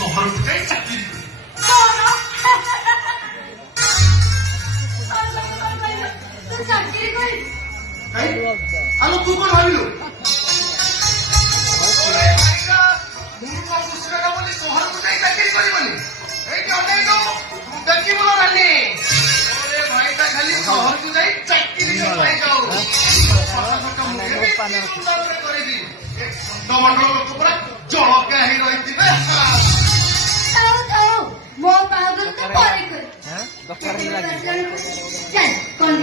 सहर को जाई चाकरी तू चाकरी कर आलो तू कोण भाविलु ओरे भाईका मूर्ख पुस्तका बोली सहर को जाई चाकरी करिबनी एठी अनेक देखि बोलो रानी ओरे भाईका खाली सहर को जाई चाकरी पाई जाऊ मंडल लोक पूरा जलका ही रही मो पागल तो करे कर चल कौन